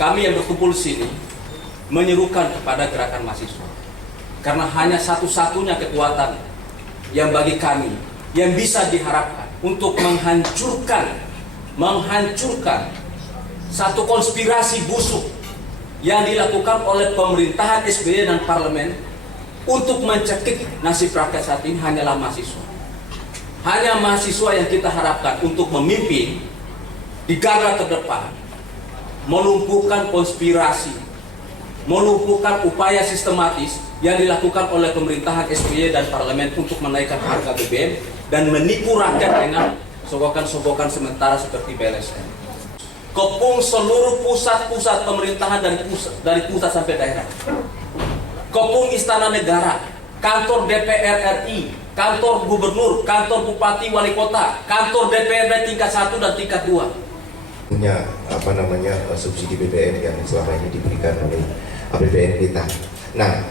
kami yang berkumpul di sini menyerukan kepada gerakan mahasiswa. Karena hanya satu-satunya kekuatan yang bagi kami yang bisa diharapkan untuk menghancurkan satu konspirasi busuk yang dilakukan oleh pemerintahan SBY dan parlemen untuk mencekik nasib rakyat saat ini hanyalah mahasiswa. Hanya mahasiswa yang kita harapkan untuk memimpin di garda terdepan, melumpuhkan konspirasi, melumpuhkan upaya sistematis yang dilakukan oleh pemerintahan SBY dan parlemen untuk menaikkan harga BBM dan menipu rakyat dengan sogokan-sogokan sementara seperti PLSN. Kepung seluruh pusat-pusat pemerintahan dari pusat sampai daerah. Kepung Istana Negara, kantor DPR RI, kantor gubernur, kantor bupati, wali kota, kantor DPRD tingkat 1 dan tingkat 2. Punya subsidi BBM yang selama ini diberikan oleh APBN kita. Nah,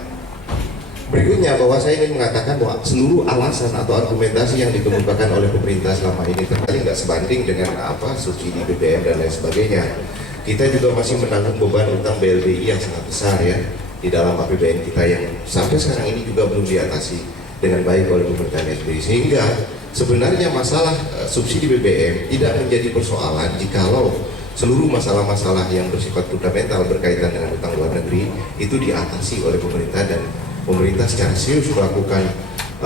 berikutnya bahwa saya ingin mengatakan bahwa seluruh alasan atau argumentasi yang dikemukakan oleh pemerintah selama ini terkali nggak sebanding dengan subsidi BBM dan lain sebagainya. Kita juga masih menanggung beban utang BLBI yang sangat besar ya di dalam APBN kita yang sampai sekarang ini juga belum diatasi dengan baik oleh pemerintahan SBY, sehingga sebenarnya masalah subsidi BBM tidak menjadi persoalan jikalau seluruh masalah-masalah yang bersifat fundamental berkaitan dengan utang luar negeri itu diatasi oleh pemerintah dan pemerintah secara serius melakukan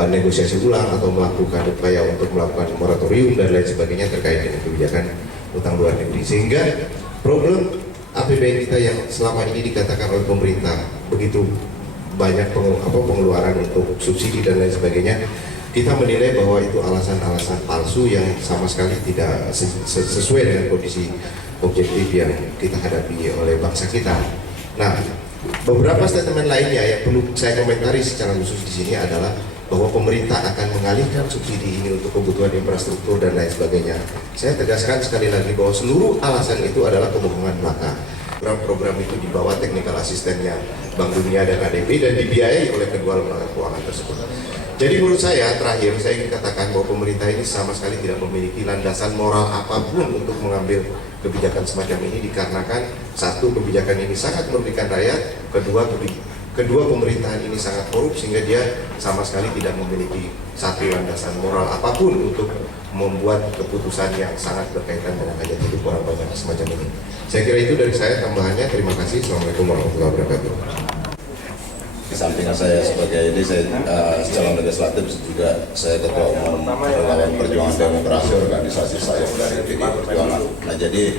negosiasi ulang atau melakukan upaya untuk melakukan moratorium dan lain sebagainya terkait dengan kebijakan utang luar negeri, sehingga problem APBN kita yang selama ini dikatakan oleh pemerintah begitu banyak pengeluaran untuk subsidi dan lain sebagainya, kita menilai bahwa itu alasan-alasan palsu yang sama sekali tidak sesuai dengan kondisi objektif yang kita hadapi oleh bangsa kita. Nah, beberapa statement lainnya yang perlu saya komentari secara khusus di sini adalah bahwa pemerintah akan mengalihkan subsidi ini untuk kebutuhan infrastruktur dan lain sebagainya. Saya tegaskan sekali lagi bahwa seluruh alasan itu adalah kebohongan belaka. Program-program itu di bawah teknikal asistennya Bank Dunia dan ADB dan dibiayai oleh kedua lembaga keuangan tersebut. Jadi menurut saya, terakhir saya ingin katakan bahwa pemerintah ini sama sekali tidak memiliki landasan moral apapun untuk mengambil kebijakan semacam ini, dikarenakan satu, kebijakan ini sangat merugikan rakyat, kedua pemerintahan ini sangat korup sehingga dia sama sekali tidak memiliki satu landasan moral apapun untuk membuat keputusan yang sangat berkaitan dengan hajat hidup orang banyak semacam ini. Saya kira itu dari saya, tambahannya terima kasih. Assalamualaikum warahmatullahi wabarakatuh. Di samping saya sebagai ini, saya calon legislatif juga saya ketua umum Relawan Perjuangan Demokrasi organisasi saya dari PDI Perjuangan. Nah, jadi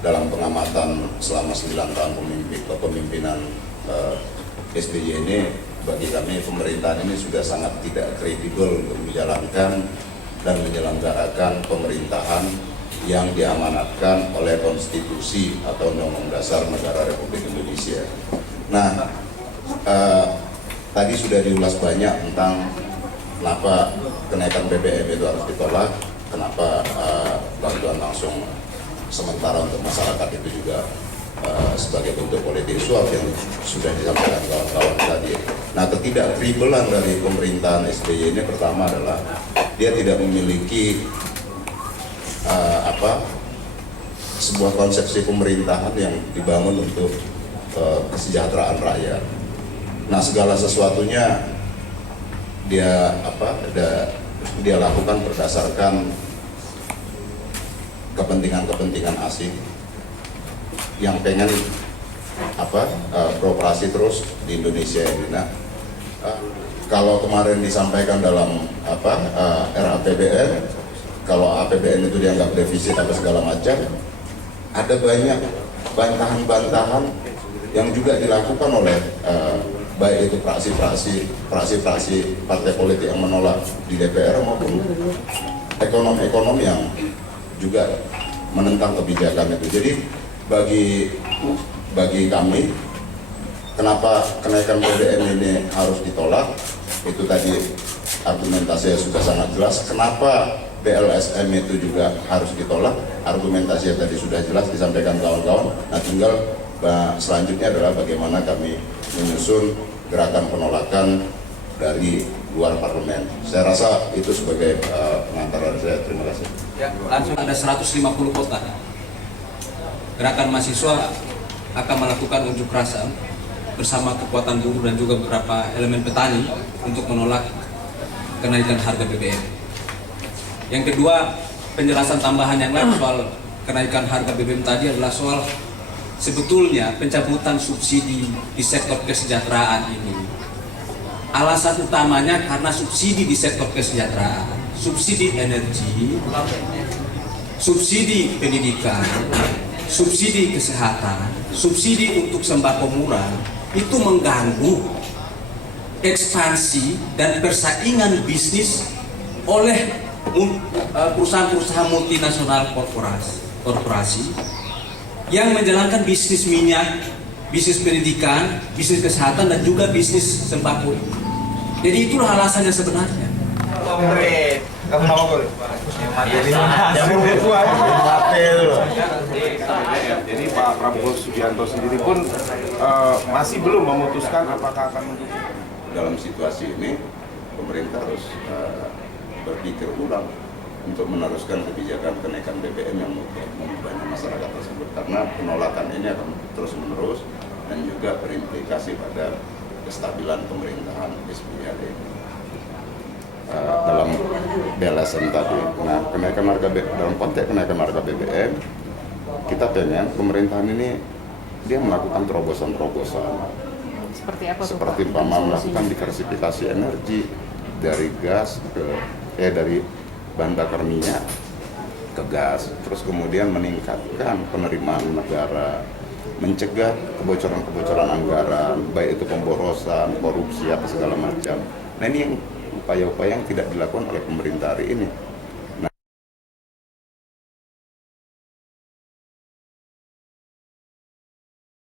dalam pengamatan selama 9 tahun kepemimpinan SBY ini, bagi kami pemerintahan ini sudah sangat tidak kredibel untuk menjalankan dan menyelenggarakan pemerintahan yang diamanatkan oleh konstitusi atau Undang-Undang Dasar Negara Republik Indonesia. Nah, tadi sudah diulas banyak tentang kenapa kenaikan BBM itu harus ditolak, kenapa bantuan langsung sementara untuk masyarakat itu juga sebagai bentuk politik suap yang sudah disampaikan kawan-kawan tadi. Nah, ketidakkredibelan dari pemerintahan SBY ini pertama adalah dia tidak memiliki sebuah konsepsi pemerintahan yang dibangun untuk kesejahteraan rakyat. Nah, segala sesuatunya dia lakukan berdasarkan kepentingan asing yang pengen beroperasi terus di Indonesia ini. Nah, kalau kemarin disampaikan dalam RAPBN, kalau APBN itu dianggap defisit atau segala macam, ada banyak bantahan-bantahan yang juga dilakukan oleh baik itu fraksi-fraksi partai politik yang menolak di DPR maupun ekonom-ekonom yang juga menentang kebijakan itu. Jadi bagi kami, kenapa kenaikan BBM ini harus ditolak, itu tadi argumentasinya sudah sangat jelas. Kenapa BLSM itu juga harus ditolak, argumentasinya tadi sudah jelas disampaikan kawan-kawan. Nah, tinggal selanjutnya adalah bagaimana kami menyusun gerakan penolakan dari luar parlemen. Saya rasa itu sebagai pengantar dari saya. Terima kasih. Ya, langsung ada 150 kota. Gerakan mahasiswa akan melakukan unjuk rasa bersama kekuatan buruh dan juga beberapa elemen petani untuk menolak kenaikan harga BBM. Yang kedua, penjelasan tambahan yang lain soal kenaikan harga BBM tadi adalah soal sebetulnya pencabutan subsidi di sektor kesejahteraan ini. Alasan utamanya karena subsidi di sektor kesejahteraan, subsidi energi, subsidi pendidikan, subsidi kesehatan, subsidi untuk sembako murah itu mengganggu ekspansi dan persaingan bisnis oleh perusahaan-perusahaan multinasional korporasi yang menjalankan bisnis minyak, bisnis pendidikan, bisnis kesehatan, dan juga bisnis sembako. Jadi itulah alasannya sebenarnya. Jadi Pak Prabowo Subianto sendiri pun masih belum memutuskan apakah akan mendukung. Dalam situasi ini pemerintah harus berpikir ulang untuk meneruskan kebijakan kenaikan BBM yang membebani masyarakat tersebut, karena penolakan ini akan terus menerus dan juga berimplikasi pada kestabilan pemerintahan SBY. Dalam belasan tadi, nah kenaikan harga dalam konteks kenaikan harga BBM, kita pengen pemerintahan ini dia melakukan terobosan-terobosan. Seperti apa? Seperti melakukan diversifikasi energi dari gas ke dari bahan bakar minyak ke gas, terus kemudian meningkatkan penerimaan negara, mencegah kebocoran-kebocoran anggaran, baik itu pemborosan, korupsi, apa segala macam. Nah ini yang upaya-upaya yang tidak dilakukan oleh pemerintah hari ini.